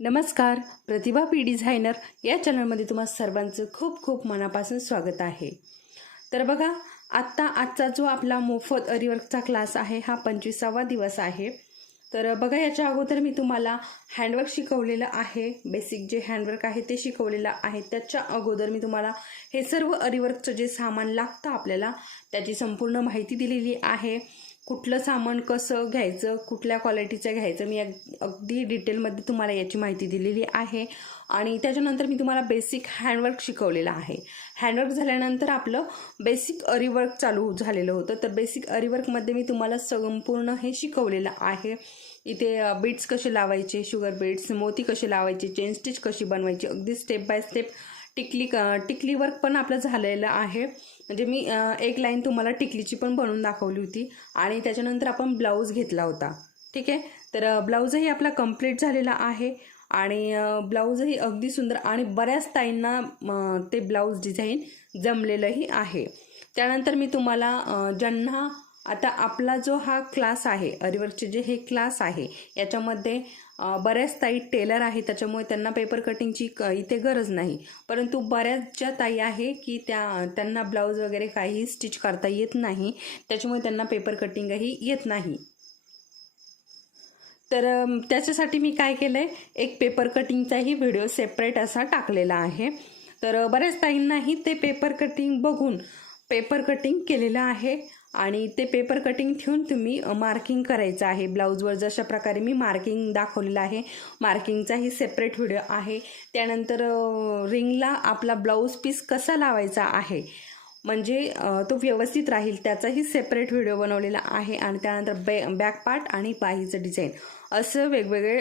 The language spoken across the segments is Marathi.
नमस्कार, प्रतिभा पी डिझायनर या चॅनलमध्ये तुम्हा सर्वांचं खूप खूप मनापासून स्वागत आहे। तर बघा, आजचा जो आपला मोफत अरीवर्कचा क्लास आहे हा 25वा दिवस आहे। तर बघा, याच्या अगोदर मी तुम्हाला हँडवर्क शिकवलेलं आहे, बेसिक जे हँडवर्क आहे ते शिकवलेलं आहे। त्याच्या अगोदर मी तुम्हाला हे सर्व अरीवर्कचं जे सामान लागतं आपल्याला त्याची संपूर्ण माहिती दिलेली आहे। कुठलं सामान कसं घ्यायचं, कुठल्या क्वालिटीचं घ्यायचं, मी अगदी डिटेलमध्ये तुम्हाला याची माहिती दिलेली आहे। आणि त्याच्यानंतर मी तुम्हाला बेसिक हँडवर्क शिकवलेलं आहे। हँडवर्क झाल्यानंतर आपलं बेसिक अरीवर्क चालू झालेलं होतं। तर बेसिक अरीवर्कमध्ये मी तुम्हाला संपूर्ण हे शिकवलेलं आहे। इथे बीड्स कसे लावायचे, शुगर बीड्स, मोती कसे लावायचे, चेन स्टिच कशी बनवायची, अगदी स्टेप बाय स्टेप टिकली वर्क पण आपलं झालेलं आहे। म्हणजे मी एक लाईन तुम्हाला टिकलीची पण बनवून दाखवली होती आणि त्याच्यानंतर आपण ब्लाऊज घेतला होता। ठीक आहे, तर ब्लाऊजही आपला कंप्लीट झालेला आहे आणि ब्लाऊजही अगदी सुंदर आणि बऱ्याच ताईंना ते ब्लाऊज डिझाईन जमलेलंही आहे। त्यानंतर मी तुम्हाला ज्यांना आता आपला जो हा क्लास आहे, अरीवर्कचे जे हे क्लास आहे, याच्यामध्ये बऱ्याच ताई टेलर आहे, त्याच्यामुळे त्यांना पेपर कटिंगची इथे गरज नाही। परंतु बऱ्याच ज्या ताई आहे की त्यांना ब्लाऊज वगैरे काही स्टिच करता येत नाही, त्याच्यामुळे त्यांना पेपर कटिंगही येत नाही। तर त्याच्यासाठी मी काय केलंय, एक पेपर कटिंगचाही व्हिडिओ सेपरेट असा टाकलेला आहे। तर बऱ्याच ताईंनाही ते पेपर कटिंग बघून पेपर कटिंग केलेलं आहे आणि ते पेपर कटिंग ठेवून तुम्ही मार्किंग करायचं आहे ब्लाऊजवर। जशा प्रकारे मी मार्किंग दाखवलेलं आहे, मार्किंगचाही सेपरेट व्हिडिओ आहे। त्यानंतर रिंगला आपला ब्लाऊज पीस कसा लावायचा आहे, म्हणजे तो व्यवस्थित राहील, त्याचाही सेपरेट व्हिडिओ बनवलेला आहे। आणि त्यानंतर बॅक पार्ट आणि बाहीचं डिझाईन असं वेगवेगळे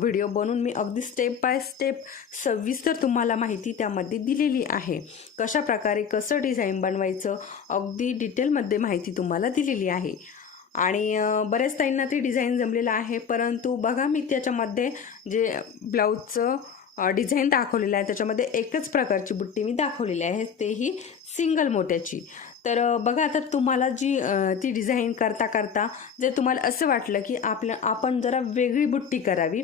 व्हिडिओ बनवून मी अगदी स्टेप बाय स्टेप सविस्तर तुम्हाला माहिती त्यामध्ये दिलेली आहे। कशा प्रकारे कसं डिझाईन बनवायचं अगदी डिटेलमध्ये माहिती तुम्हाला दिलेली आहे। आणि बऱ्याच ताईंना ते डिझाईन जमलेलं आहे। परंतु बघा, मी त्याच्यामध्ये जे ब्लाऊजचं डिझाईन दाखवलेलं आहे त्याच्यामध्ये एकच प्रकारची बुट्टी मी दाखवलेली आहे, तेही सिंगल मोत्याची। तर बघा, आता तुम्हाला जी ती डिझाईन करता करता जर तुम्हाला असं वाटलं की आपण जरा वेगळी बुट्टी करावी,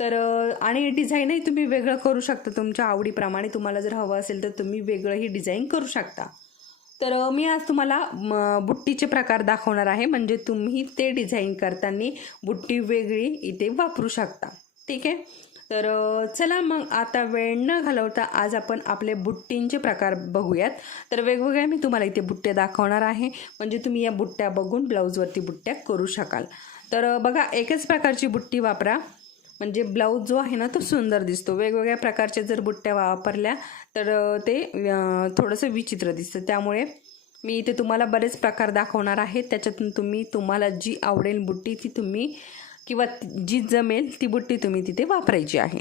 तर आणि डिझाईनही तुम्ही वेगळं करू शकता तुमच्या आवडीप्रमाणे। तुम्हाला जर हवं असेल तर तुम्ही वेगळंही डिझाईन करू शकता। तर मी आज तुम्हाला बुट्टीचे प्रकार दाखवणार आहे, म्हणजे तुम्ही ते डिझाईन करताना बुट्टी वेगळी इथे वापरू शकता। ठीक आहे, तर चला मग आता वेळ न घालवता आज आपण आपले बुट्टींचे प्रकार बघूयात। तर वेगवेगळ्या मी तुम्हाला इथे बुट्ट्या दाखवणार आहे, म्हणजे तुम्ही या बुट्ट्या बघून ब्लाऊजवरती बुट्ट्या करू शकाल। तर बघा, एकच प्रकारची बुट्टी वापरा, म्हणजे ब्लाऊज जो आहे ना तो सुंदर दिसतो। वेगवेगळ्या प्रकारच्या जर बुट्ट्या वापरल्या तर ते थोडंसं विचित्र दिसतं। त्यामुळे मी इथे तुम्हाला बरेच प्रकार दाखवणार आहे, त्याच्यातून तुम्हाला जी आवडेल बुट्टी ती तुम्ही किंवा जी जमेल ती बुट्टी तुम्ही तिथे वापरायची आहे।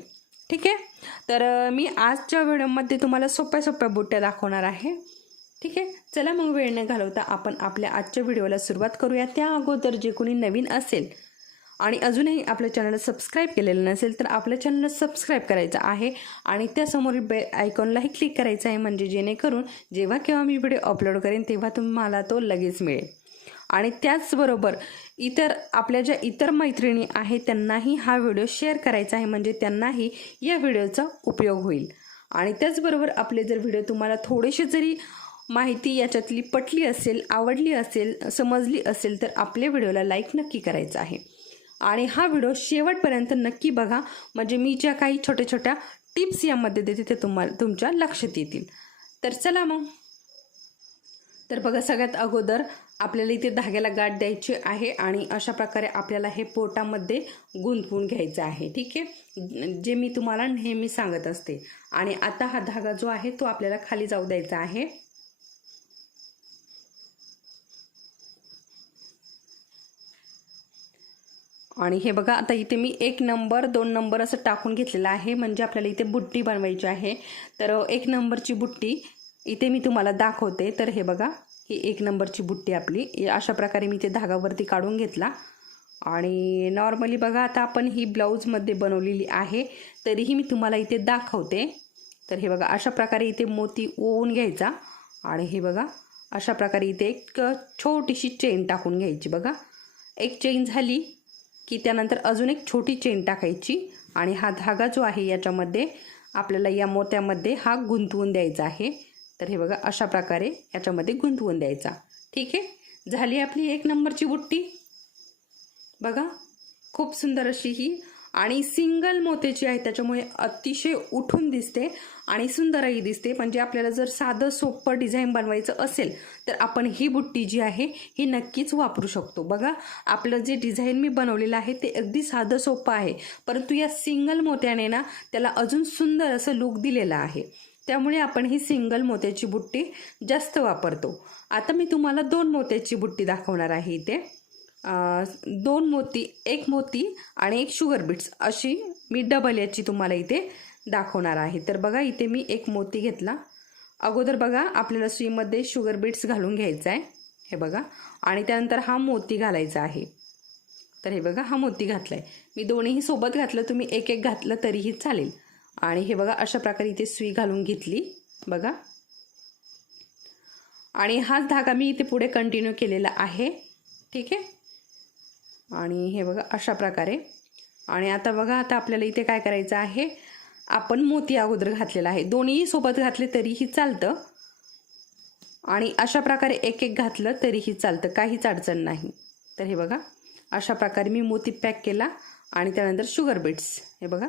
ठीक आहे, तर मी आजच्या व्हिडिओमध्ये तुम्हाला सोप्या सोप्या बुट्ट्या दाखवणार आहे। ठीक आहे, चला मग वेळ न घालवता आपण आपल्या आजच्या व्हिडिओला सुरुवात करूया। त्या अगोदर जे कोणी नवीन असेल आणि अजूनही आपल्या चॅनलला सबस्क्राईब केलेलं नसेल तर आपल्या चॅनलला सबस्क्राईब करायचं आहे आणि त्यासमोरील बेल आयकॉनलाही क्लिक करायचं आहे, म्हणजे जेणेकरून जेव्हा केव्हा मी व्हिडिओ अपलोड करेन तेव्हा तुम्हाला तो लगेच मिळेल। आणि त्याचबरोबर आपल्या ज्या इतर मैत्रिणी आहेत त्यांनाही हा व्हिडिओ शेअर करायचा आहे, म्हणजे त्यांनाही या व्हिडिओचा उपयोग होईल। आणि त्याचबरोबर आपले जर व्हिडिओ तुम्हाला थोडीशी जरी माहिती याच्यातली पटली असेल, आवडली असेल, समजली असेल तर आपल्या व्हिडिओला लाईक नक्की करायचं आहे आणि हा व्हिडिओ शेवटपर्यंत नक्की बघा, म्हणजे मी ज्या काही छोट्या छोट्या टिप्स यामध्ये देते ते तुमच्या लक्षात येतील। तर चला मग, तर बघा, सगळ्यात अगोदर आपल्याला इथे धाग्याला गाठ द्यायची आहे आणि अशा प्रकारे आपल्याला हे पोटामध्ये गुंतवून घ्यायचं आहे। ठीक आहे, जे मी तुम्हाला नेहमी सांगत असते। आणि आता हा धागा जो आहे तो आपल्याला खाली जाऊ द्यायचा आहे। आणि हे बघा, आता इथे मी 1 नंबर 2 नंबर असं टाकून घेतलेलं आहे, म्हणजे आपल्याला इथे बुट्टी बनवायची आहे। तर 1 नंबरची बुट्टी इथे मी तुम्हाला दाखवते। तर हे बघा, ही 1 नंबरची बुट्टी आपली अशा प्रकारे मी ते धागावरती काढून घेतला। आणि नॉर्मली बघा, आता आपण ही ब्लाऊजमध्ये बनवलेली आहे, तरीही मी तुम्हाला इथे दाखवते। तर हे बघा, अशा प्रकारे इथे मोती ओवून घ्यायचा आणि हे बघा अशा प्रकारे इथे एक छोटीशी चेन टाकून घ्यायची। बघा, एक चेन झाली की त्यानंतर अजून एक छोटी चेन टाकायची आणि हा धागा जो आहे याच्यामध्ये आपल्याला या मोत्यामध्ये हा गुंतवून द्यायचा आहे. तर हे बघा अशा प्रकारे याच्यामध्ये गुंतवून द्यायचा. ठीक आहे, झाली आपली 1 नंबरची बुट्टी. बघा खूप सुंदर अशी ही आणि सिंगल मोत्याची आहे, त्याच्यामुळे अतिशय उठून दिसते आणि सुंदरही दिसते. म्हणजे आपल्याला जर साधं सोपं डिझाईन बनवायचं असेल तर आपण ही बुट्टी जी आहे ही नक्कीच वापरू शकतो. बघा आपलं जे डिझाईन मी बनवलेलं आहे ते अगदी साधं सोपं आहे, परंतु या सिंगल मोत्याने ना त्याला अजून सुंदर असं लुक दिलेलं आहे. त्यामुळे आपण ही सिंगल मोत्याची बुट्टी जास्त वापरतो. आता मी तुम्हाला 2 मोत्याची बुट्टी दाखवणार आहे इथे. 2 मोती, 1 मोती आणि 1 शुगर बीट्स अशी मी डबल याची तुम्हाला इथे दाखवणार आहे. तर बघा इथे मी 1 मोती घेतला. अगोदर बघा आपल्याला सुईमध्ये शुगर बीट्स घालून घ्यायचा आहे, हे बघा, आणि त्यानंतर हा मोती घालायचा आहे. तर हे बघा हा मोती घातलाय मी, दोन्हीही सोबत घातलं, तुम्ही एक एक घातलं तरीही चालेल. आणि हे बघा अशा प्रकारे इथे सुई घालून घेतली बघा, आणि हाच धागा मी इथे पुढे कंटिन्यू केलेला आहे. ठीक आहे, आणि हे बघा अशा प्रकारे. आणि आता बघा आता आपल्याला इथे काय करायचं आहे, आपण मोती अगोदर घातलेला आहे, दोन्ही सोबत घातले तरीही चालतं आणि अशा प्रकारे एक एक घातलं तरीही चालतं, काहीच अडचण नाही. तर हे बघा अशा प्रकारे मी मोती पॅक केला आणि त्यानंतर शुगर बीट्स, हे बघा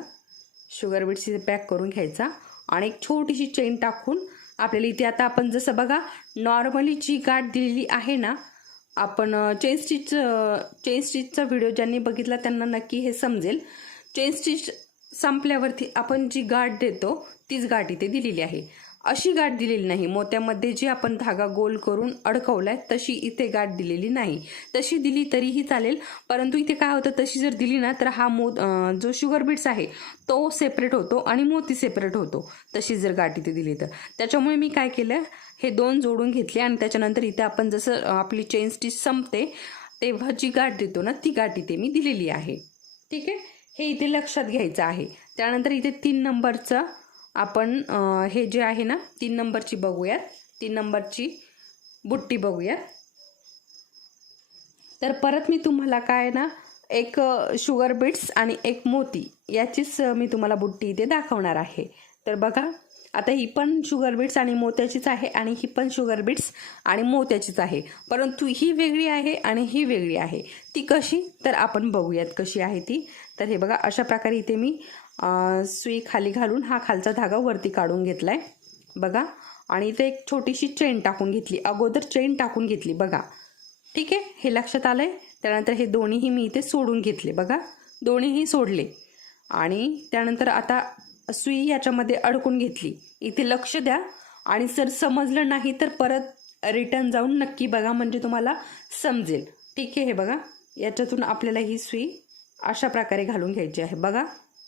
शुगर बीट्स इथे पॅक करून घ्यायचा आणि एक छोटीशी चेन टाकून आपल्याला इथे आता आपण जसं बघा नॉर्मली जी गाठ दिलेली आहे ना, आपण चेन स्टिचचा व्हिडिओ ज्यांनी बघितला त्यांना नक्की हे समजेल. चेन स्टिच संपल्यावरती आपण जी गाठ देतो तीच गाठ इथे दिलेली आहे. अशी गाठ दिलेली नाही, मोत्यामध्ये जी आपण धागा गोल करून अडकवलाय तशी इथे गाठ दिलेली नाही. तशी दिली तरीही चालेल, परंतु इथे काय होतं, तशी जर दिली ना तर हा जो शुगर बीट्स आहे तो सेपरेट होतो आणि मोती सेपरेट होतो, तशी जर गाठ इथे दिली तर. त्याच्यामुळे मी काय केलं, हे 2 जोडून घेतले आणि त्याच्यानंतर इथे आपण जसं आपली चेन स्टिच संपते तेव्हा जी गाठ देतो ना ती गाठ इथे मी दिलेली आहे. ठीक आहे, हे इथे लक्षात घ्यायचं आहे. त्यानंतर इथे 3 नंबरचं आपण हे जे आहे ना 3 नंबरची बघूयात, 3 नंबरची बुट्टी बघूयात. तर परत मी तुम्हाला काय ना एक शुगर बीट्स आणि एक मोती याचीच मी तुम्हाला बुट्टी इथे दाखवणार आहे. तर बघा आता ही पण शुगर बीट्स आणि मोत्याचीच आहे आणि ही पण शुगर बीट्स आणि मोत्याचीच आहे, परंतु ही वेगळी आहे आणि ही वेगळी आहे. ती कशी तर आपण बघूयात कशी आहे ती. तर हे बघा अशा प्रकारे इथे मी सुई खाली घालून हा खालचा धागा वरती काढून घेतलाय बघा, आणि इथे एक छोटीशी चेन टाकून घेतली, अगोदर चेन टाकून घेतली बघा. ठीक आहे, हे लक्षात आलंय. त्यानंतर हे दोन्हीही मी इथे सोडून घेतले बघा, दोन्हीही सोडले आणि त्यानंतर आता सुई याच्यामध्ये अडकून घेतली. इथे लक्ष द्या आणि जर समजलं नाही तर परत रिटर्न जाऊन नक्की बघा, म्हणजे तुम्हाला समजेल. ठीक आहे, हे बघा याच्यातून आपल्याला ही सुई अशा प्रकारे घालून घ्यायची आहे बघा,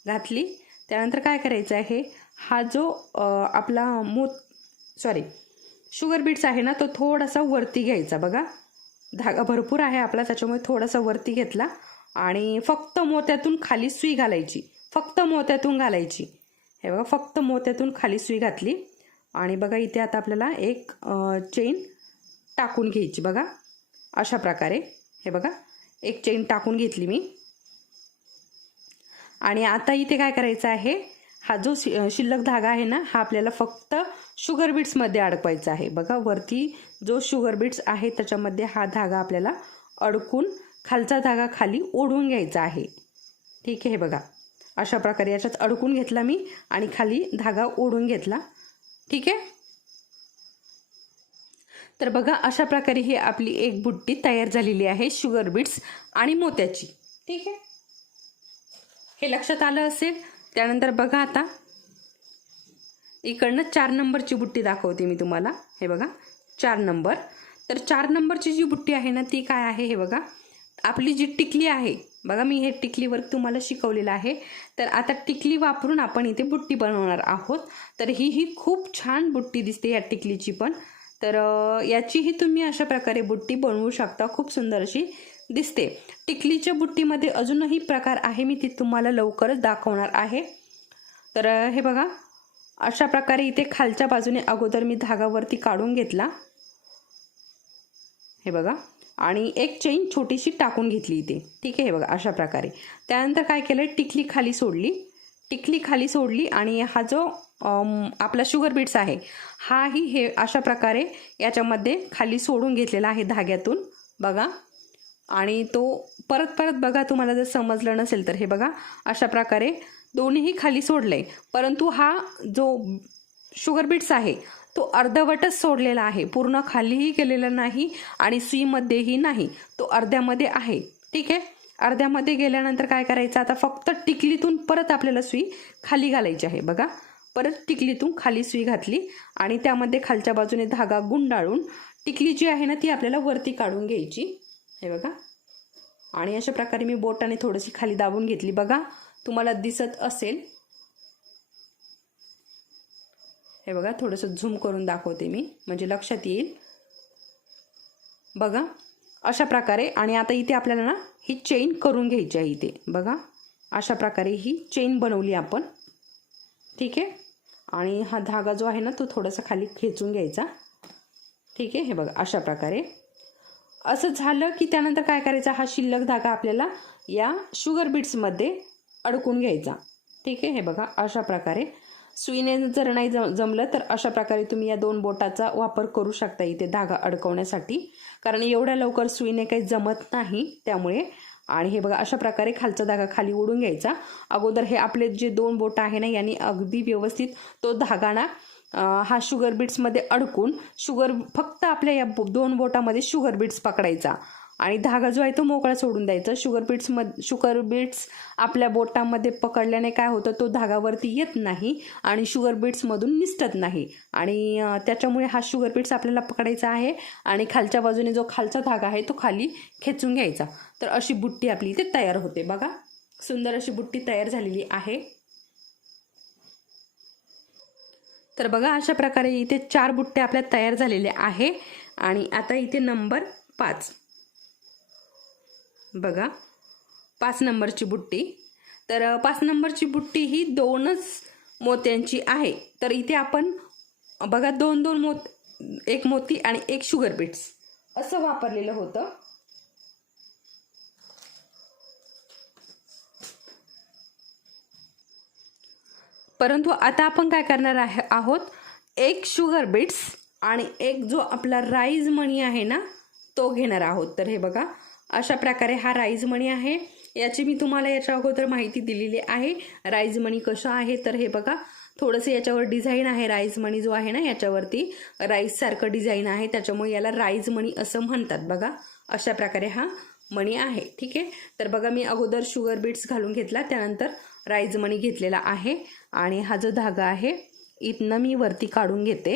घातली. त्यानंतर काय करायचं आहे, हा जो आपला शुगर बीट्स आहे ना तो थोडासा वरती घ्यायचा बघा, धागा भरपूर आहे आपला त्याच्यामुळे थोडासा वरती घेतला आणि फक्त मोत्यातून खाली सुई घालायची, फक्त मोत्यातून घालायची. हे बघा फक्त मोत्यातून खाली सुई घातली आणि बघा इथे आता आपल्याला एक चेन टाकून घ्यायची बघा अशा प्रकारे. हे बघा एक चेन टाकून घेतली मी आणि आता इथे काय करायचं आहे, हा जो शिल्लक धागा आहे ना हा आपल्याला फक्त शुगर बीट्समध्ये अडकवायचा आहे बघा. वरती जो शुगर बीट्स आहे त्याच्यामध्ये हा धागा आपल्याला अडकून खालचा धागा खाली ओढून घ्यायचा आहे. ठीक आहे, हे बघा अशा प्रकारे याच्यात अडकून घेतला मी आणि खाली धागा ओढून घेतला. ठीक आहे, तर बघा अशा प्रकारे ही आपली एक बुट्टी तयार झालेली आहे शुगर बीट्स आणि मोत्याची. ठीक आहे, हे लक्षात आलं असेल. त्यानंतर बघा आता इकडनं 4 नंबरची बुट्टी दाखवते मी तुम्हाला. हे बघा 4 नंबर. तर 4 नंबरची जी बुट्टी आहे ना ती काय आहे, हे बघा आपली जी टिकली आहे बघा, मी हे टिकली वर्क तुम्हाला शिकवलेलं आहे. तर आता टिकली वापरून आपण इथे बुट्टी बनवणार आहोत. तर ही खूप छान बुट्टी दिसते या टिकलीची पण. तर याचीही तुम्ही अशा प्रकारे बुट्टी बनवू शकता, खूप सुंदर अशी दिसते. टिकलीच्या बुट्टीमध्ये अजूनही प्रकार आहे, मी ती तुम्हाला लवकरच दाखवणार आहे. तर हे बघा अशा प्रकारे इथे खालच्या बाजूने अगोदर मी धागावरती काढून घेतला हे बघा, आणि एक चेन छोटीशी टाकून घेतली इथे. ठीक आहे, हे बघा अशा प्रकारे. त्यानंतर काय केलं, टिकली खाली सोडली टिकली खाली सोडली आणि हा जो आपला शुगर बीट्स आहे हाही हे अशा प्रकारे याच्यामध्ये खाली सोडून घेतलेला आहे धाग्यातून बघा. आणि तो परत परत बघा, तुम्हाला जर समजलं नसेल तर हे बघा अशा प्रकारे दोन्हीही खाली सोडले, परंतु हा जो शुगर बीट्स आहे तो अर्धवटच सोडलेला आहे, पूर्ण खालीही गेलेला नाही आणि सुईमध्येही नाही, तो अर्ध्यामध्ये आहे. ठीक आहे, अर्ध्यामध्ये गेल्यानंतर काय करायचं, आता फक्त टिकलीतून परत आपल्याला सुई खाली घालायची आहे बघा. परत टिकलीतून खाली सुई घातली आणि त्यामध्ये खालच्या बाजूने धागा गुंडाळून टिकली जी आहे ना ती आपल्याला वरती काढून घ्यायची. हे बघा, आणि अशा प्रकारे मी बोटाने थोडीशी खाली दाबून घेतली बघा, तुम्हाला दिसत असेल. हे बघा, थोडंसं झूम करून दाखवते मी म्हणजे लक्षात येईल बघा अशा प्रकारे. आणि आता इथे आपल्याला ना ही चेन करून घ्यायची आहे. इथे बघा अशा प्रकारे ही चेन बनवली आपण. ठीक आहे, आणि हा धागा जो आहे ना तो थोडासा खाली खेचून घ्यायचा. ठीक आहे, हे बघा अशा प्रकारे असं झालं की त्यानंतर काय करायचं, हा शिल्लक धागा आपल्याला या शुगर बीट्समध्ये अडकून घ्यायचा. ठीक आहे, हे बघा अशा प्रकारे. सुईने जर नाही जमलं तर अशा प्रकारे तुम्ही या 2 बोटाचा वापर करू शकता इथे धागा अडकवण्यासाठी, कारण एवढ्या लवकर सुईने काही जमत नाही त्यामुळे. आणि हे बघा अशा प्रकारे खालचा धागा खाली ओढून घ्यायचा. अगोदर हे आपले जे 2 बोट आहे ना यांनी अगदी व्यवस्थित तो धागा ना हा शुगर बीट्समध्ये अडकून फक्त आपल्या या 2 बोटामध्ये शुगर बीट्स पकडायचा आणि धागा जो आहे तो मोकळा सोडून द्यायचा. शुगर बीट्स आपल्या बोटामध्ये पकडल्याने काय होतं, तो धागावरती येत नाही आणि शुगर बीट्समधून निसटत नाही आणि त्याच्यामुळे हा शुगर बीट्स आपल्याला पकडायचा आहे आणि खालच्या बाजूने जो खालचा धागा आहे तो खाली खेचून घ्यायचा. तर अशी बुट्टी आपली इथे तयार होते बघा. सुंदर अशी बुट्टी तयार झालेली आहे. तर बघा अशा प्रकारे इथे 4 बुट्ट्या आपल्या तयार झालेल्या आहे. आणि आता इथे नंबर 5 बघा, 5 नंबरची बुट्टी. तर 5 नंबरची बुट्टी ही 2च मोत्यांची आहे. तर इथे आपण बघा 2 एक मोती आणि एक शुगर बीट्स असं वापरलेलं होतं. परंतु आता आपण काय करणार आहोत, एक शुगर बीट्स आणि एक जो आपला राईज मणी आहे ना तो घेणार आहोत. तर हे बघा अशा प्रकारे हा राईज मणी आहे. याची मी तुम्हाला याच्या अगोदर माहिती दिलेली आहे. राईज मणी कसं आहे तर हे बघा थोडंसं याच्यावर डिझाईन आहे. राईज मणी जो आहे ना याच्यावरती राईज सारखं डिझाईन आहे, त्याच्यामुळे याला राईज मणी असं म्हणतात. बघा अशा प्रकारे हा मणी आहे. ठीक आहे, तर बघा मी अगोदर शुगर बीट्स घालून घेतला, त्यानंतर राईज मणी घेतलेला आहे आणि हा जो धागा आहे इथनं मी वरती काढून घेते.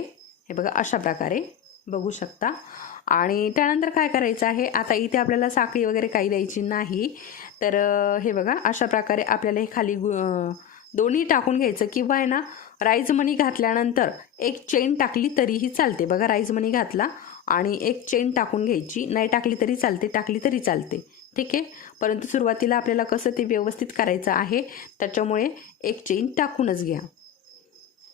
हे बघा अशा प्रकारे बघू शकता. आणि त्यानंतर काय करायचं आहे, आता इथे आपल्याला साखळी वगैरे काही द्यायची नाही. तर हे बघा अशा प्रकारे आपल्याला हे खाली दोन्ही टाकून घ्यायचं, किंवा आहे ना राईज मणी घातल्यानंतर एक चेन टाकली तरीही चालते. बघा राईज मणी घातला आणि एक चेन टाकून घ्यायची, नाही टाकली तरी चालते, टाकली तरी चालते. ठीक आहे, परंतु सुरुवातीला आपल्याला कसं ते व्यवस्थित करायचं आहे त्याच्यामुळे एक चेन टाकूनच घ्या.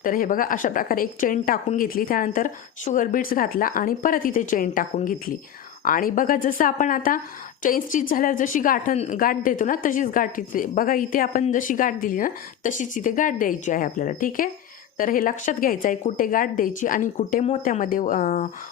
तर हे बघा अशा प्रकारे एक चेन टाकून घेतली, त्यानंतर शुगर बीट्स घातला आणि परत इथे चेन टाकून घेतली. आणि बघा जसं आपण आता चेन स्टिच झाल्यावर जशी गाठ देतो ना तशीच गाठ इथे बघा, इथे आपण जशी गाठ दिली ना तशीच इथे गाठ द्यायची आहे आपल्याला. ठीक आहे, तर हे लक्षात घ्यायचं आहे कुठे गाठ द्यायची आणि कुठे मोत्यामध्ये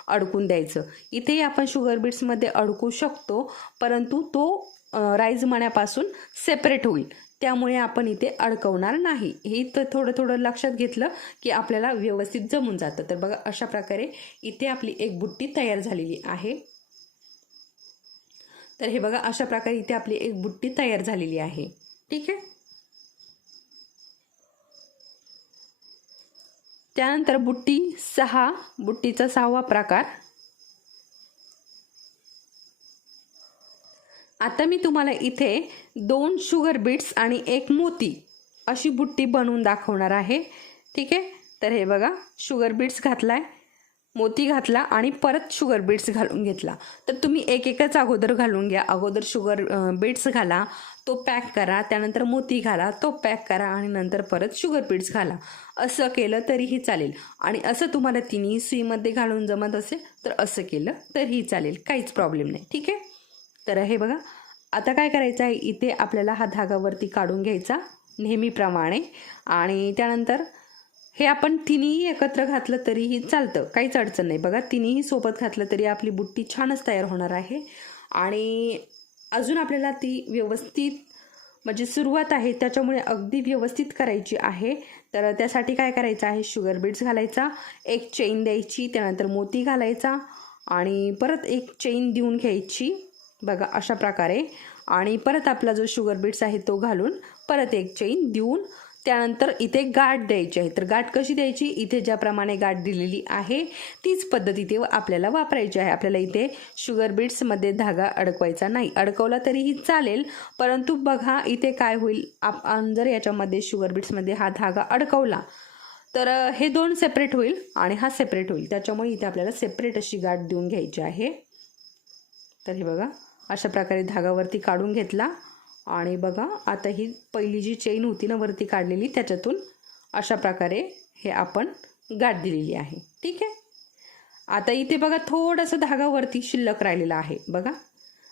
अडकून द्यायचं. इथेही आपण शुगर बीट्समध्ये अडकू शकतो, परंतु तो राईज मण्यापासून सेपरेट होईल, त्यामुळे आपण इथे अडकवणार नाही. हे तर थोडं थोडं लक्षात घेतलं की आपल्याला व्यवस्थित जमून जातं. तर बघा अशा प्रकारे इथे आपली एक बुट्टी तयार झालेली आहे. तर हे बघा अशा प्रकारे इथे आपली एक बुट्टी तयार झालेली आहे. ठीक आहे, त्यानंतर बुट्टी 6, बुट्टीचा 6वा प्रकार. आता मी तुम्हाला इथे 2 शुगर बीट्स आणि 1 मोती अशी बुट्टी बनवून दाखवणार आहे. ठीक आहे, तर हे बघा शुगर बीट्स घातलाय, मोती घातला आणि परत शुगर बीट्स घालून घेतला. तर तुम्ही एकच अगोदर घालून घ्या. अगोदर शुगर बीट्स घाला, तो पॅक करा, त्यानंतर मोती घाला, तो पॅक करा आणि नंतर परत शुगर बीट्स घाला. असं केलं तरीही चालेल. आणि असं तुम्हाला तिन्ही सुईमध्ये घालून जमत असेल तर असं केलं तरीही चालेल, काहीच प्रॉब्लेम नाही. ठीक आहे, तर हे बघा आता काय करायचं आहे, इथे आपल्याला हा धागा वरती काढून घ्यायचा नेहमीप्रमाणे. आणि त्यानंतर हे आपण तिन्ही एकत्र घातलं तरीही चालतं, काहीच अडचण नाही. बघा, तिन्ही सोबत घातलं तरी आपली बुट्टी छानच तयार होणार आहे. आणि अजून आपल्याला ती व्यवस्थित, म्हणजे सुरुवात आहे त्याच्यामुळे अगदी व्यवस्थित करायची आहे. तर त्यासाठी काय करायचं आहे, शुगर बीड्स घालायचा, एक चेन द्यायची, त्यानंतर मोती घालायचा आणि परत एक चेन देऊन घ्यायची. बघा अशा प्रकारे. आणि परत आपला जो शुगर बीड्स आहे तो घालून परत एक चेन देऊन त्यानंतर इथे गाठ द्यायची आहे. तर गाठ कशी द्यायची, इथे ज्याप्रमाणे गाठ दिलेली आहे तीच पद्धत इथे आपल्याला वापरायची आहे. आपल्याला इथे शुगर बीड्समध्ये धागा अडकवायचा नाही, अडकवला तरीही चालेल, परंतु बघा इथे काय होईल, आपण जर याच्यामध्ये शुगर बीड्समध्ये हा धागा अडकवला तर हे दोन सेपरेट होईल आणि हा सेपरेट होईल. त्याच्यामुळे इथे आपल्याला सेपरेट अशी गाठ देऊन घ्यायची आहे. तर हे बघा अशा प्रकारे धागा वरती काढून घेतला आणि बघा आता ही पहिली जी चेन होती ना वरती काढलेली, त्याच्यातून अशा प्रकारे हे आपण गाठ दिलेली आहे. ठीक आहे. आता इथे बघा थोडासा धागा वरती शिल्लक राहिलेला आहे. बघा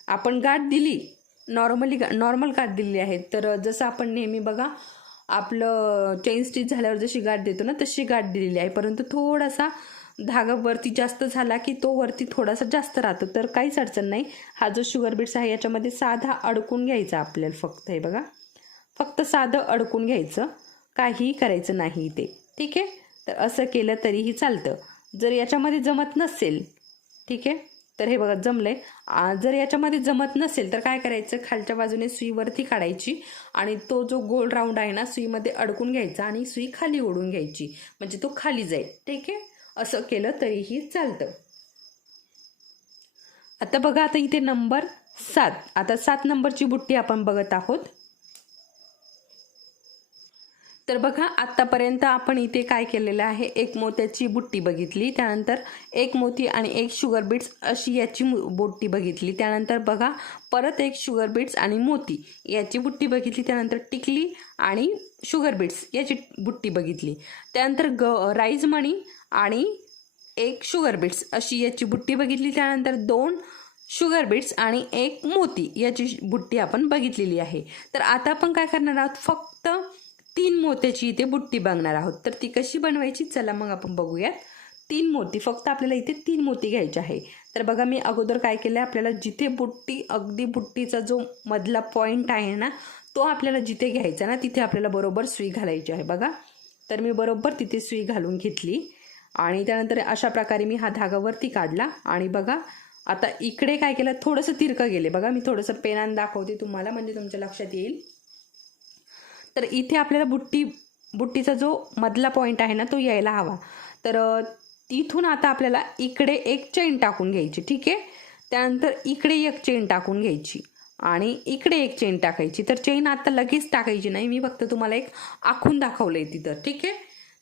आपण गाठ दिली, नॉर्मल गाठ दिलेली आहे. तर जसं आपण नेहमी बघा आपलं चेन स्टिच झाल्यावर जशी गाठ देतो ना तशी गाठ दिलेली आहे, परंतु थोडासा धागा वरती जास्त झाला की तो वरती थोडासा जास्त राहतो. तर काहीच अडचण नाही. हा जो शुगर बीड्स आहे याच्यामध्ये साधा अडकून घ्यायचा आपल्याला फक्त. हे बघा फक्त साधं अडकून घ्यायचं, काहीही करायचं नाही इथे. ठीक आहे. तर असं केलं तरीही चालतं. जर याच्यामध्ये जमत नसेल, ठीक आहे, तर हे बघा जमलंय. जर याच्यामध्ये जमत नसेल तर काय करायचं, खालच्या बाजूने सुई वरती काढायची आणि तो जो गोल राऊंड आहे ना सुईमध्ये अडकून घ्यायचा आणि सुई खाली ओढून घ्यायची, म्हणजे तो खाली जाईल. ठीक आहे. असं केलं तरीही चालतं. आता बघा, आता इथे नंबर 7, आता 7 नंबरची बुट्टी आपण बघत आहोत. तर बघा आतापर्यंत आपण इथे काय केलेलं आहे, एक मोत्याची बुट्टी बघितली, त्यानंतर एक मोती आणि एक शुगर बीड्स अशी याची बुट्टी बघितली, त्यानंतर बघा परत एक शुगर बीड्स आणि मोती याची बुट्टी बघितली, त्यानंतर टिकली आणि शुगर बीड्स याची बुट्टी बघितली, त्यानंतर राईज मणी आणि एक शुगर बीड्स अशी याची बुट्टी बघितली, त्यानंतर 2 शुगर बीड्स आणि एक मोती याची बुट्टी आपण बघितलेली आहे. तर आता आपण काय करणार आहोत, फक्त 3 मोत्याची इथे बुट्टी बघणार आहोत. तर ती कशी बनवायची चला मग आपण बघूयात. 3 मोती, फक्त आपल्याला इथे 3 मोती घ्यायचे आहे. तर बघा मी अगोदर काय केलं, आपल्याला जिथे बुट्टी, अगदी बुट्टीचा जो मधला पॉइंट आहे ना तो आपल्याला जिथे घ्यायचा ना तिथे आपल्याला बरोबर सुई घालायची आहे. बघा तर मी बरोबर तिथे सुई घालून घेतली आणि त्यानंतर अशा प्रकारे मी हा धागा वरती काढला आणि बघा आता इकडे काय केलं, थोडंसं तिरकं गेले. बघा मी थोडंसं पेनाने दाखवते तुम्हाला म्हणजे तुमच्या लक्षात येईल. तर इथे आपल्याला बुट्टीचा जो मधला पॉइंट आहे ना तो यायला हवा. तर तिथून आता आपल्याला इकडे एक चेन टाकून घ्यायची. ठीक आहे. त्यानंतर इकडे एक चेन टाकून घ्यायची आणि इकडे एक चेन टाकायची. तर चेन आता लगेच टाकायची नाही, मी फक्त तुम्हाला एक आखून दाखवलंय तिथं. ठीक आहे.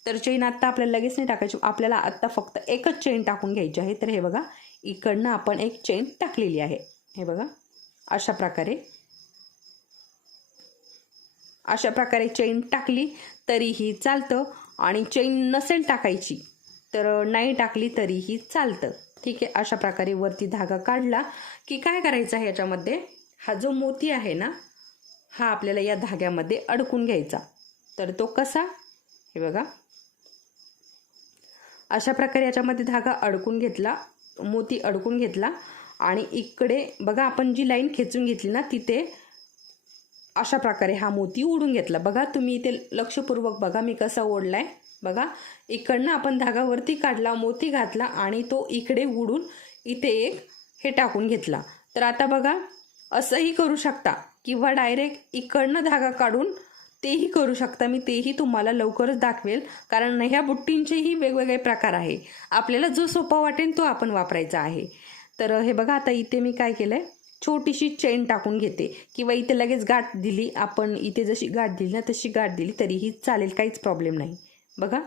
तर चेन आता आपल्याला लगेच नाही टाकायची, आपल्याला आता फक्त एकच चेन टाकून घ्यायची आहे. तर हे बघा इकडनं आपण एक चेन टाकलेली आहे. हे बघा अशा प्रकारे चेन टाकली तरीही चालतं आणि चेन नसेल टाकायची तर नाही टाकली तरीही चालतं. ठीक आहे. अशा प्रकारे वरती धागा काढला की काय करायचं आहे, याच्यामध्ये हा जो मोती आहे ना हा आपल्याला या धाग्यामध्ये अडकून घ्यायचा. तर तो कसा, हे बघा अशा प्रकारे याच्यामध्ये धागा अडकून घेतला, मोती अडकून घेतला आणि इकडे बघा आपण जी लाईन खेचून घेतली ना तिथे अशा प्रकारे हा मोती ओढून घेतला. बघा तुम्ही इथे लक्षपूर्वक बघा मी कसा ओढलाय. बघा इकडनं आपण धागा वरती काढला, मोती घातला आणि तो इकडे ओढून इथे एक हे टाकून घेतला. तर आता बघा असंही करू शकता किंवा डायरेक्ट इकडनं धागा काढून तेही करू शकता. मी तेही तुम्हाला लवकरच दाखवेल, कारण ह्या बुट्टींचेही वेगवेगळे प्रकार आहे. आपल्याला जो सोपा वाटेल तो आपण वापरायचा आहे. तर हे बघा आता इथे मी काय केलंय, छोटीशी चेन टाकून घेते किंवा इथे लगेच गाठ दिली आपण, इथे जशी गाठ दिली ना तशी गाठ दिली तरीही चालेल, काहीच प्रॉब्लेम नाही. बघा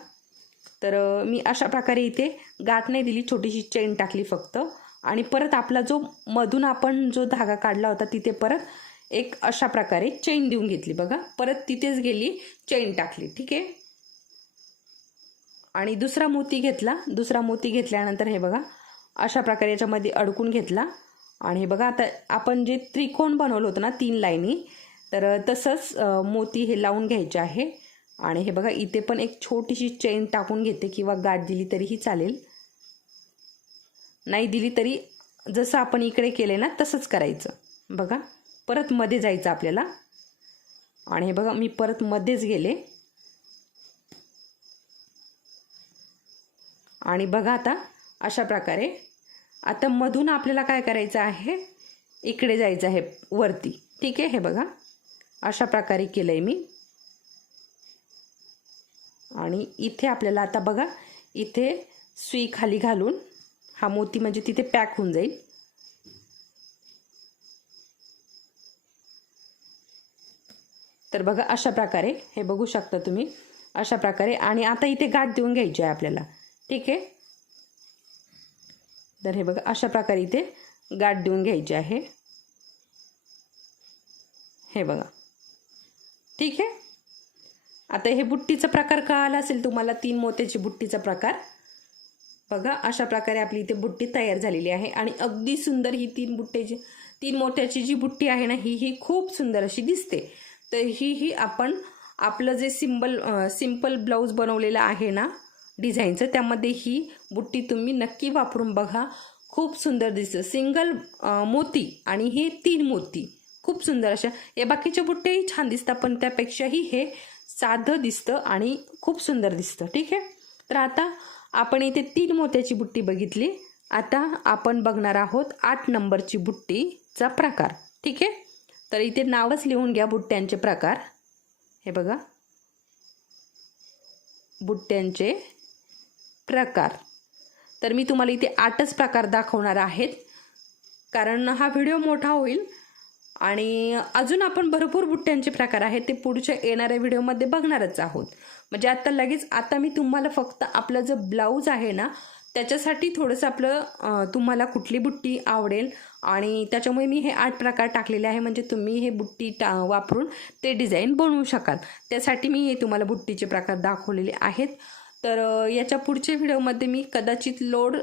तर मी अशा प्रकारे इथे गाठ नाही दिली, छोटीशी चेन टाकली फक्त आणि परत आपला जो मधून आपण जो धागा काढला होता तिथे परत एक अशा प्रकारे चेन देऊन घेतली. बघा परत तिथेच गेली, चेन टाकली. ठीक आहे. आणि दुसरा मोती घेतला, दुसरा मोती घेतल्यानंतर हे बघा अशा प्रकारे याच्यामध्ये अडकून घेतला आणि हे बघा आता आपण जे त्रिकोण बनवलं होतं ना 3 लाईनी, तर तसंच मोती हे लावून घ्यायचे आहे. आणि हे बघा इथे पण एक छोटीशी चेन टाकून घेते, किंवा गाठ दिली तरीही चालेल, नाही दिली तरी जसं आपण इकडे केले ना तसंच करायचं. बघा परत मध्ये जायचं आपल्याला. आणि हे बघा मी परत मध्येच गेले. आणि बघा आता अशा प्रकारे आता मधून आपल्याला काय करायचं आहे, इकडे जायचं आहे वरती. ठीक आहे, हे बघा अशा प्रकारे केलंय मी. आणि इथे आपल्याला आता बघा इथे सुई खाली घालून हा मोती म्हणजे तिथे पॅक होऊन जाईल. तर बघा अशा प्रकारे हे बघू शकता तुम्ही, अशा प्रकारे. आणि आता इथे गाठ देऊन घ्यायची आहे आपल्याला. ठीक आहे, तर हे बघा अशा प्रकारे इथे गाठ देऊन घ्यायची आहे. हे बघा. ठीक आहे, आता हे बुट्टीचा प्रकार कळाला असेल तुम्हाला, 3 मोत्याची बुट्टीचा प्रकार. बघा अशा प्रकारे आपली इथे बुट्टी तयार झालेली आहे. आणि अगदी सुंदर ही 3 मोत्याची जी बुट्टी आहे ना, ही खूप सुंदर अशी दिसते. तर ही आपण आपलं जे सिंपल ब्लाऊज बनवलेलं आहे ना डिझाईनचं, त्यामध्ये ही बुट्टी तुम्ही नक्की वापरून बघा. खूप सुंदर दिसतं. सिंगल मोती आणि हे 3 मोती खूप सुंदर अशा. या बाकीच्या बुट्ट्याही छान दिसतात, पण त्यापेक्षाही हे साधं दिसतं आणि खूप सुंदर दिसतं. ठीक आहे, तर आता आपण इथे 3 मोत्याची बुट्टी बघितली. आता आपण बघणार आहोत 8 नंबरची बुट्टीचा प्रकार. ठीक आहे, तर इथे नावच लिहून घ्या बुट्ट्यांचे प्रकार. हे बघा बुट्ट्यांचे प्रकार. तर मी तुम्हाला इथे 8च प्रकार दाखवणार आहेत, कारण हा व्हिडिओ मोठा होईल. आणि अजून आपण भरपूर बुट्ट्यांचे प्रकार आहेत ते पुढच्या येणाऱ्या व्हिडिओमध्ये बघणारच आहोत. म्हणजे आता मी तुम्हाला फक्त आपलं जो ब्लाऊज आहे ना त्याच्यासाठी थोडंसं आपलं तुम्हाला कुठली बुट्टी आवडेल आणि त्याच्यामुळे मी हे 8 प्रकार टाकलेले आहे. म्हणजे तुम्ही हे बुट्टी वापरून ते डिझाईन बनवू शकाल. त्यासाठी मी हे तुम्हाला बुट्टीचे प्रकार दाखवलेले आहेत. तर याच्या पुढच्या व्हिडिओमध्ये मी कदाचित लोड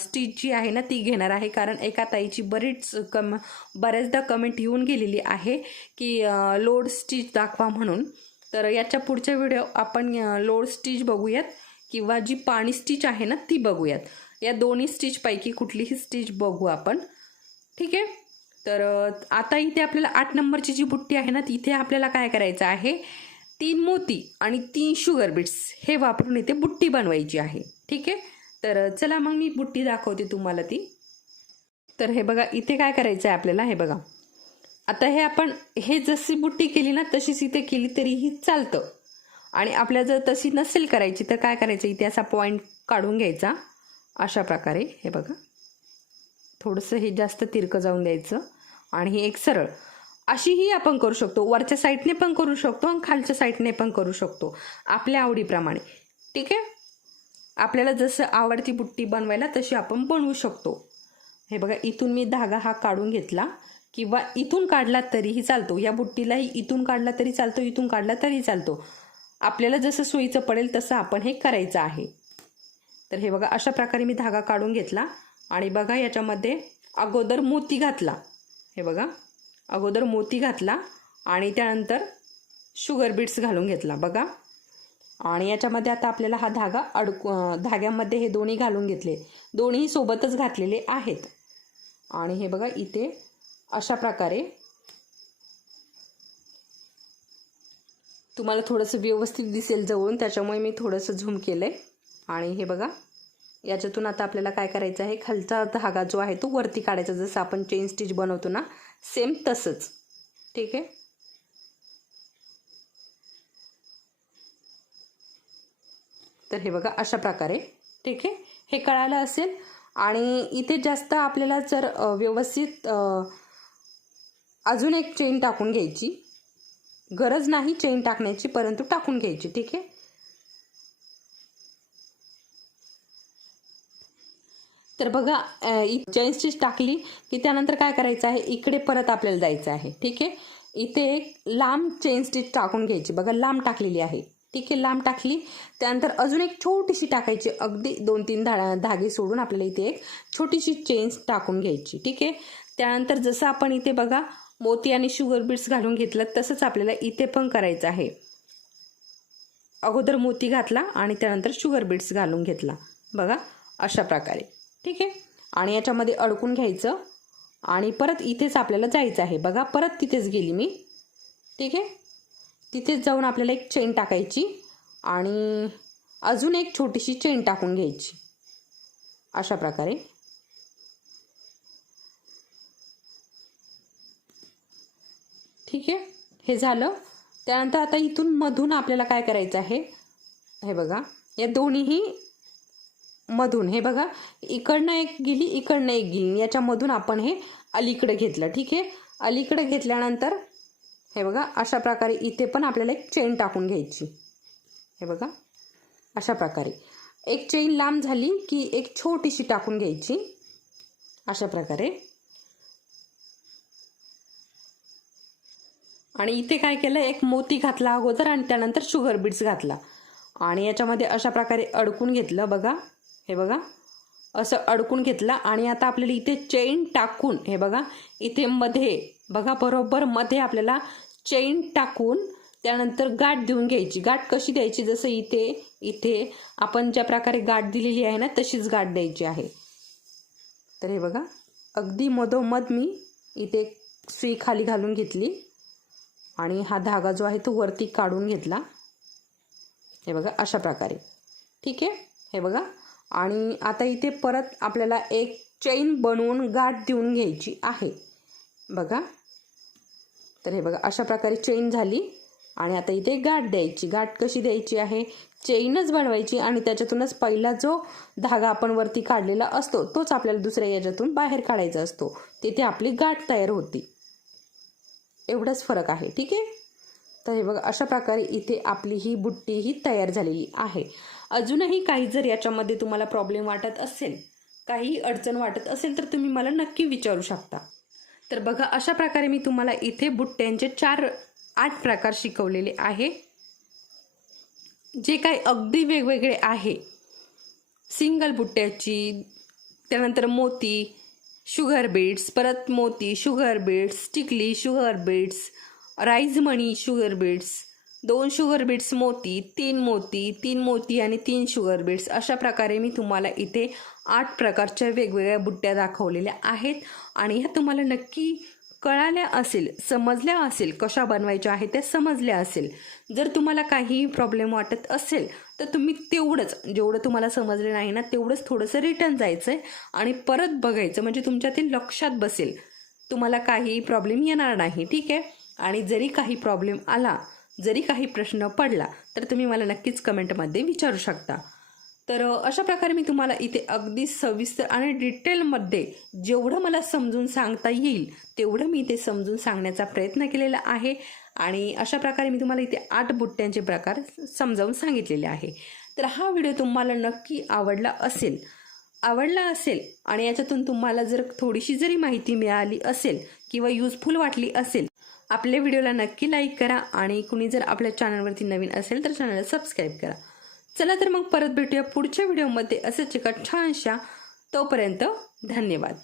स्टिच जी आहे ना ती घेणार आहे, कारण एका ताईची बऱ्याचदा कमेंट येऊन गेलेली आहे की लोड स्टिच दाखवा म्हणून. तर याच्या पुढच्या व्हिडिओ आपण लोड स्टिच बघूयात, किंवा जी पाणी स्टिच आहे ना ती बघूयात. या दोन्ही स्टिचपैकी कुठलीही स्टिच बघू आपण. ठीक आहे, तर आता इथे आपल्याला 8 नंबरची जी बुट्टी आहे ना तिथे आपल्याला काय करायचं आहे, 3 मोती आणि 3 शुगर बीट्स हे वापरून इथे बुट्टी बनवायची आहे. ठीक आहे, तर चला मग मी बुट्टी दाखवते तुम्हाला ती. तर हे बघा इथे काय करायचं आहे आपल्याला. हे बघा आता हे जशी बुट्टी केली ना तशीच इथे केली तरीही चालतं. आणि आपल्याला जर तशी नसेल करायची तर काय करायचं, इथे असा पॉईंट काढून घ्यायचा अशा प्रकारे. हे बघा थोडंसं हे जास्त तिरकं जाऊन द्यायचं. आणि हे एक सरळ अशीही आपण करू शकतो, वरच्या साईडने पण करू शकतो आणि खालच्या साईडने पण करू शकतो आपल्या आवडीप्रमाणे. ठीक आहे, आपल्याला जसं आवडती बुट्टी बनवायला तशी आपण बनवू शकतो. हे बघा इथून मी धागा हा काढून घेतला, किंवा इथून काढला तरीही चालतो. या बुट्टीलाही इथून काढला तरी चालतो, इथून काढला तरी चालतो. आपल्याला जसं सोयीचं पडेल तसं आपण हे करायचं आहे. तर हे बघा अशा प्रकारे मी धागा काढून घेतला. आणि बघा याच्यामध्ये अगोदर मोती घातला. हे बघा अगोदर मोती घातला आणि त्यानंतर शुगर बीट्स घालून घेतला. बघा आणि याच्यामध्ये आता आपल्याला हा धागा धाग्यामध्ये हे दोन्ही घालून घेतले, दोन्ही सोबतच घातलेले आहेत. आणि हे बघा इथे अशा प्रकारे तुम्हाला थोडंसं व्यवस्थित दिसेल जवळून, त्याच्यामुळे मी थोडंसं झूम केलंय. आणि हे बघा याच्यातून आता आपल्याला काय करायचं आहे, खालचा धागा जो आहे तो वरती काढायचा, जसं आपण चेन स्टिच बनवतो ना सेम तसंच. ठीक आहे, तर हे बघा अशा प्रकारे. ठीक आहे, हे कळालं असेल. आणि इथे जास्त आपल्याला जर व्यवस्थित अजून एक चेन टाकून घ्यायची, गरज नाही चेन टाकण्याची परंतु टाकून घ्यायची. ठीक आहे, तर बघा चेन स्टिच टाकली की त्यानंतर काय करायचं आहे, इकडे परत आपल्याला जायचं आहे. ठीक आहे, इथे एक लांब चेन स्टिच टाकून घ्यायची. बघा लांब टाकलेली आहे. ठीक आहे, लांब टाकली, त्यानंतर अजून एक छोटीशी टाकायची, अगदी 2-3 धागे सोडून आपल्याला इथे एक छोटीशी चेन टाकून घ्यायची. ठीक आहे, त्यानंतर जसं आपण इथे बघा मोती आणि शुगर बीड्स घालून घेतलं तसंच आपल्याला इथे पण करायचं आहे. अगोदर मोती घातला आणि त्यानंतर शुगर बीड्स घालून घेतला बघा अशा प्रकारे. ठीक आहे. आणि याच्यामध्ये अडकून घ्यायचं आणि परत इथेच आपल्याला जायचं आहे बघा. परत तिथेच गेली मी. ठीक आहे. तिथेच जाऊन आपल्याला एक चेन टाकायची आणि अजून एक छोटीशी चेन टाकून घ्यायची अशा प्रकारे. ठीक आहे. हे झालं. त्यानंतर आता इथून मधून आपल्याला काय करायचं आहे, हे बघा या दोन्हीही मधून हे बघा इकडनं एक गेली इकडनं एक गेली, याच्यामधून आपण हे अलीकडे घेतलं. ठीक आहे. अलीकडे घेतल्यानंतर हे बघा अशा प्रकारे इथे पण आपल्याला एक चेन टाकून घ्यायची. हे बघा अशा प्रकारे एक चेन लांब झाली की एक छोटीशी टाकून घ्यायची अशा प्रकारे. आणि इथे काय केलं, एक मोती घातला अगोदर आणि त्यानंतर शुगर बीड्स घातला आणि याच्यामध्ये अशा प्रकारे अडकून घेतलं बघा. हे बघा असं अडकून घेतलं आणि आता आपल्याला इथे चेन टाकून हे बघा इथे मध्ये बघा बरोबर मध्ये आपल्याला चेन टाकून त्यानंतर गाठ देऊन घ्यायची. गाठ कशी द्यायची, जसं इथे आपण ज्या प्रकारे गाठ दिलेली आहे ना तशीच गाठ द्यायची आहे. तर हे बघा अगदी मधोमध मी इथे सुई खाली घालून घेतली आणि हा धागा जो आहे तो वरती काढून घेतला. हे बघा अशा प्रकारे. ठीक आहे. हे बघा आणि आता इथे परत आपल्याला एक चेन बनवून गाठ देऊन घ्यायची आहे बघा. तर हे बघा अशा प्रकारे चेन झाली आणि आता इथे गाठ द्यायची. गाठ कशी द्यायची आहे, चेनच बनवायची आणि त्याच्यातूनच पहिला जो धागा आपण वरती काढलेला असतो तोच आपल्याला दुसऱ्या याच्यातून बाहेर काढायचा असतो. तिथे आपली गाठ तयार होती. एवढाच फरक आहे. ठीक आहे. तर हे बघा अशा प्रकारे इथे आपली ही बुट्टी ही तयार झालेली आहे. अजूनही काही जर याच्यामध्ये तुम्हाला प्रॉब्लेम वाटत असेल, काही अडचण वाटत असेल तर तुम्ही मला नक्की विचारू शकता. तर बघा अशा प्रकारे मी तुम्हाला इथे बुट्ट्यांचे 8 प्रकार शिकवलेले आहे, जे काही अगदी वेगवेगळे आहे. सिंगल बुट्ट्याची, त्यानंतर मोती, शुगर बीड्स, परत मोती, शुगर बीड्स, टिकली, शुगर बीड्स, राईज मणी, शुगर बीड्स, 2 शुगर बीड्स मोती, 3 मोती, 3 मोती आणि 3 शुगर बीड्स. अशा प्रकारे मी तुम्हाला इथे 8 प्रकारच्या वेगवेगळ्या बुट्ट्या दाखवलेल्या आहेत आणि ह्या तुम्हाला नक्की कळाल्या असेल, समजल्या असेल, कशा बनवायच्या आहेत त्या समजल्या असेल. जर तुम्हाला काही प्रॉब्लेम वाटत असेल तर तुम्ही तेवढंच, जेवढं तुम्हाला समजलं नाही ना तेवढंच थोडंसं रिटर्न जायचं आहे आणि परत बघायचं, म्हणजे तुमच्या ते लक्षात बसेल, तुम्हाला काही प्रॉब्लेम येणार नाही. ठीक आहे. आणि जरी काही प्रॉब्लेम आला, जरी काही प्रश्न पडला तर तुम्ही मला नक्कीच कमेंटमध्ये विचारू शकता. तर अशा प्रकारे मी तुम्हाला इथे अगदी सविस्तर आणि डिटेलमध्ये जेवढं मला समजून सांगता येईल तेवढं मी इथे समजून सांगण्याचा प्रयत्न केलेला आहे आणि अशा प्रकारे मी तुम्हाला इथे 8 बुट्ट्यांचे प्रकार समजावून सांगितलेले आहे. तर हा व्हिडिओ तुम्हाला नक्की आवडला असेल आणि याच्यातून तुम्हाला जर थोडीशी जरी माहिती मिळाली असेल किंवा युजफुल वाटली असेल, आपल्या व्हिडिओला नक्की लाईक करा आणि कुणी जर आपल्या चॅनलवरती नवीन असेल तर चॅनलला सबस्क्राईब करा. चला तर मग परत भेटूया पुढच्या व्हिडिओमध्ये असंच एका छानशा. तोपर्यंत धन्यवाद.